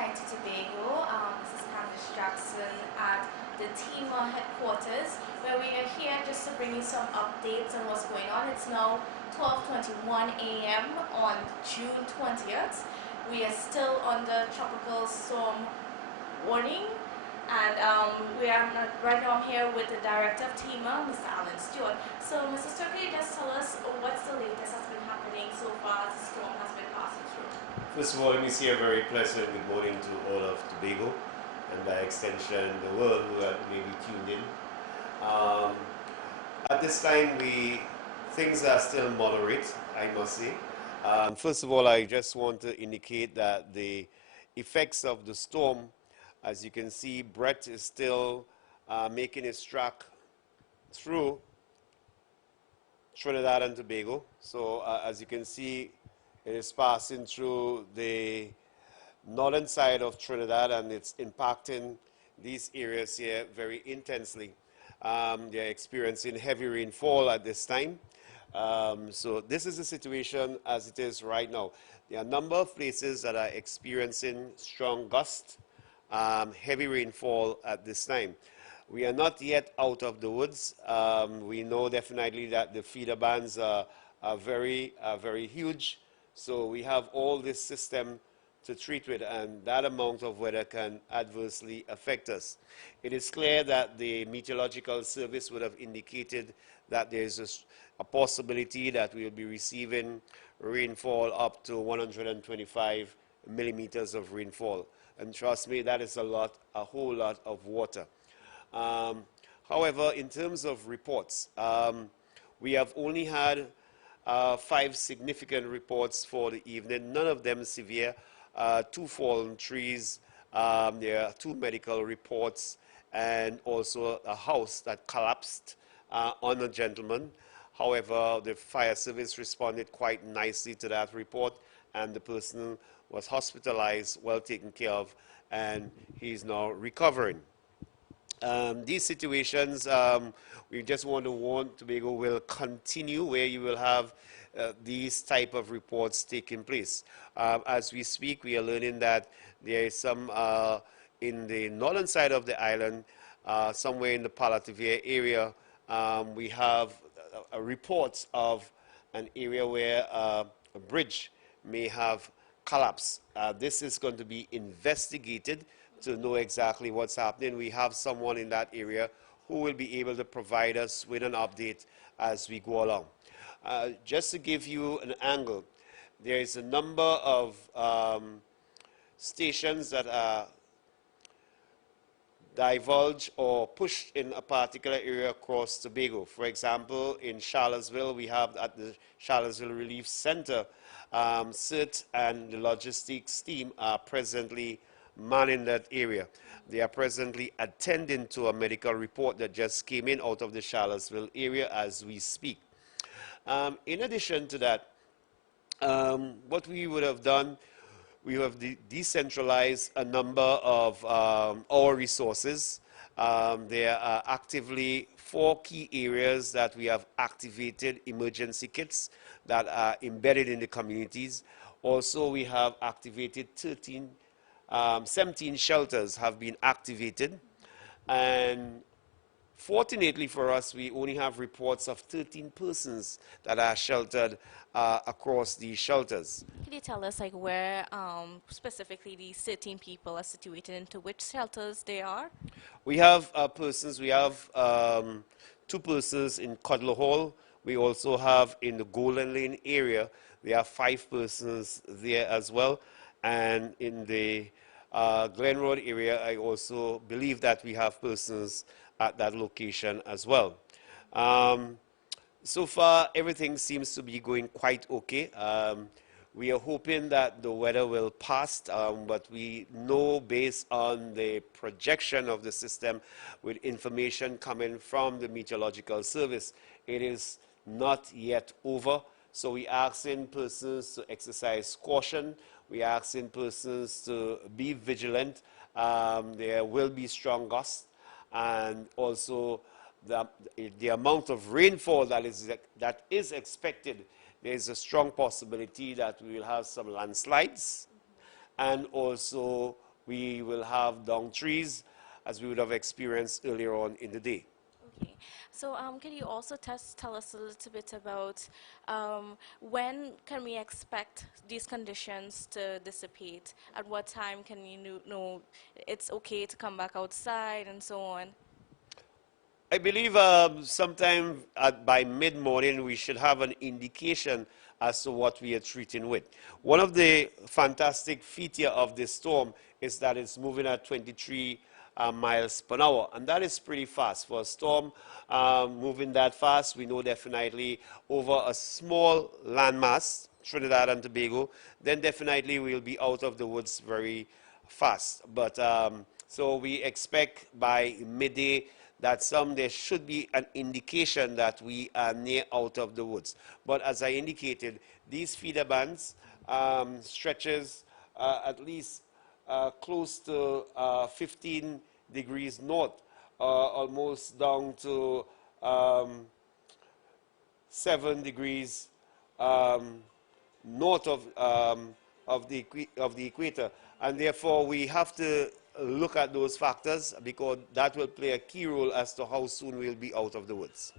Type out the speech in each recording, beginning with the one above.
night to Tobago. This is Candice Jackson at the TEMA headquarters, where we are here just to bring you some updates on what's going on. It's now 12:21 a.m. on June 20th. We are still under tropical storm warning, and right now I'm here with the director of TEMA, Mr. Alan Stewart. So, Mr. Stewart, can you just tell us what's the latest that's been happening so far as the storm has been passing through? First of all, let me say a very pleasant good morning to all of Tobago, and by extension the world who are maybe tuned in. At this time, things are still moderate, I must say. First of all, I just want to indicate that the effects of the storm, as you can see, Brett is still making his track through Trinidad and Tobago. So as you can see, it is passing through the northern side of Trinidad, and it's impacting these areas here very intensely. They're experiencing heavy rainfall at this time. So this is the situation as it is right now. There are a number of places that are experiencing strong gusts, heavy rainfall at this time. We are not yet out of the woods. We know definitely that the feeder bands are very huge. So we have all this system to treat with, and that amount of weather can adversely affect us. It is clear that the meteorological service would have indicated that there is a possibility that we will be receiving rainfall up to 125 millimeters of rainfall. And trust me, that is a whole lot of water. However, in terms of reports, we have only had 5 significant reports for the evening, none of them severe. 2 fallen trees, there are 2 medical reports, and also a house that collapsed on a gentleman. However, the fire service responded quite nicely to that report, and the person was hospitalized, well taken care of, and he's now recovering. These situations, we just want to warn Tobago will continue, where you will have these type of reports taking place. As we speak, we are learning that there is some in the northern side of the island, somewhere in the Palatavia area, we have reports of an area where a bridge may have collapsed. This is going to be investigated to know exactly what's happening. We have someone in that area who will be able to provide us with an update as we go along. Just to give you an angle, there is a number of stations that are divulged or pushed in a particular area across Tobago. For example, in Charlottesville, we have at the Charlottesville Relief Center, CERT and the logistics team are presently manning that area. They are presently attending to a medical report that just came in out of the Charlottesville area as we speak. In addition to that, what we would have done, we have decentralized a number of our resources. There are actively 4 key areas that we have activated emergency kits that are embedded in the communities. Also, we have activated 17 shelters have been activated, and fortunately for us, we only have reports of 13 persons that are sheltered across these shelters. Can you tell us where specifically these 13 people are situated, into which shelters they are? We have persons, we have 2 persons in Cudler Hall. We also have in the Golden Lane area, there are 5 persons there as well. And in the Glen Road area, I also believe that we have persons at that location as well. So far, everything seems to be going quite okay. We are hoping that the weather will pass, but we know based on the projection of the system with information coming from the meteorological service, it is not yet over. So we are asking persons to exercise caution. We are asking persons to be vigilant. There will be strong gusts, and also the amount of rainfall that is expected. There is a strong possibility that we will have some landslides, and also we will have down trees as we would have experienced earlier on in the day. Okay. So, can you also tell us a little bit about when can we expect these conditions to dissipate? At what time can you know it's okay to come back outside and so on? I believe sometime by mid-morning we should have an indication as to what we are treating with. One of the fantastic feature of this storm is that it's moving at 23 miles per hour, and that is pretty fast. For a storm moving that fast, we know definitely over a small landmass, Trinidad and Tobago, then definitely we'll be out of the woods very fast. But so we expect by midday that there should be an indication that we are near out of the woods. But as I indicated, these feeder bands stretches at least close to 15 degrees north, almost down to 7 degrees um, north of the equator. And therefore, we have to look at those factors because that will play a key role as to how soon we'll be out of the woods.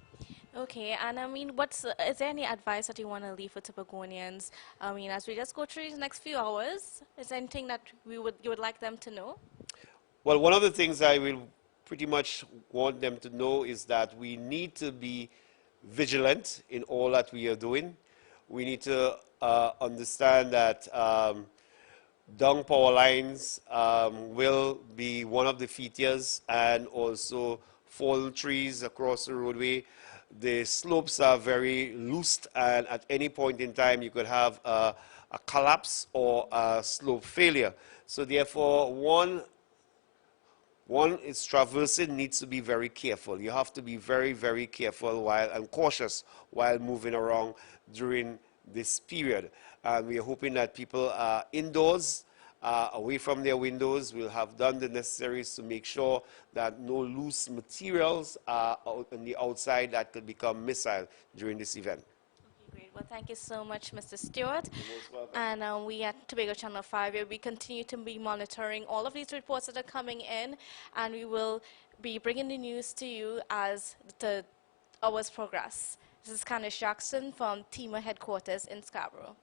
Okay, and I mean, is there any advice that you want to leave for Tobagonians? I mean, as we just go through these next few hours, is there anything that you would like them to know? Well, one of the things I will pretty much want them to know is that we need to be vigilant in all that we are doing. We need to understand that down power lines will be one of the features, and also fallen trees across the roadway. The slopes are very loose, and at any point in time you could have a collapse or a slope failure. So therefore, one is traversing needs to be very careful. You have to be very, very careful and cautious while moving around during this period. And we are hoping that people are indoors, away from their windows, will have done the necessaries to make sure that no loose materials are out on the outside that could become missile during this event. Great. Well, thank you so much, Mr. Stewart. You're most welcome. And we at Tobago Channel 5, we continue to be monitoring all of these reports that are coming in, and we will be bringing the news to you as the hours progress. This is Candice Jackson from TEMA headquarters in Scarborough.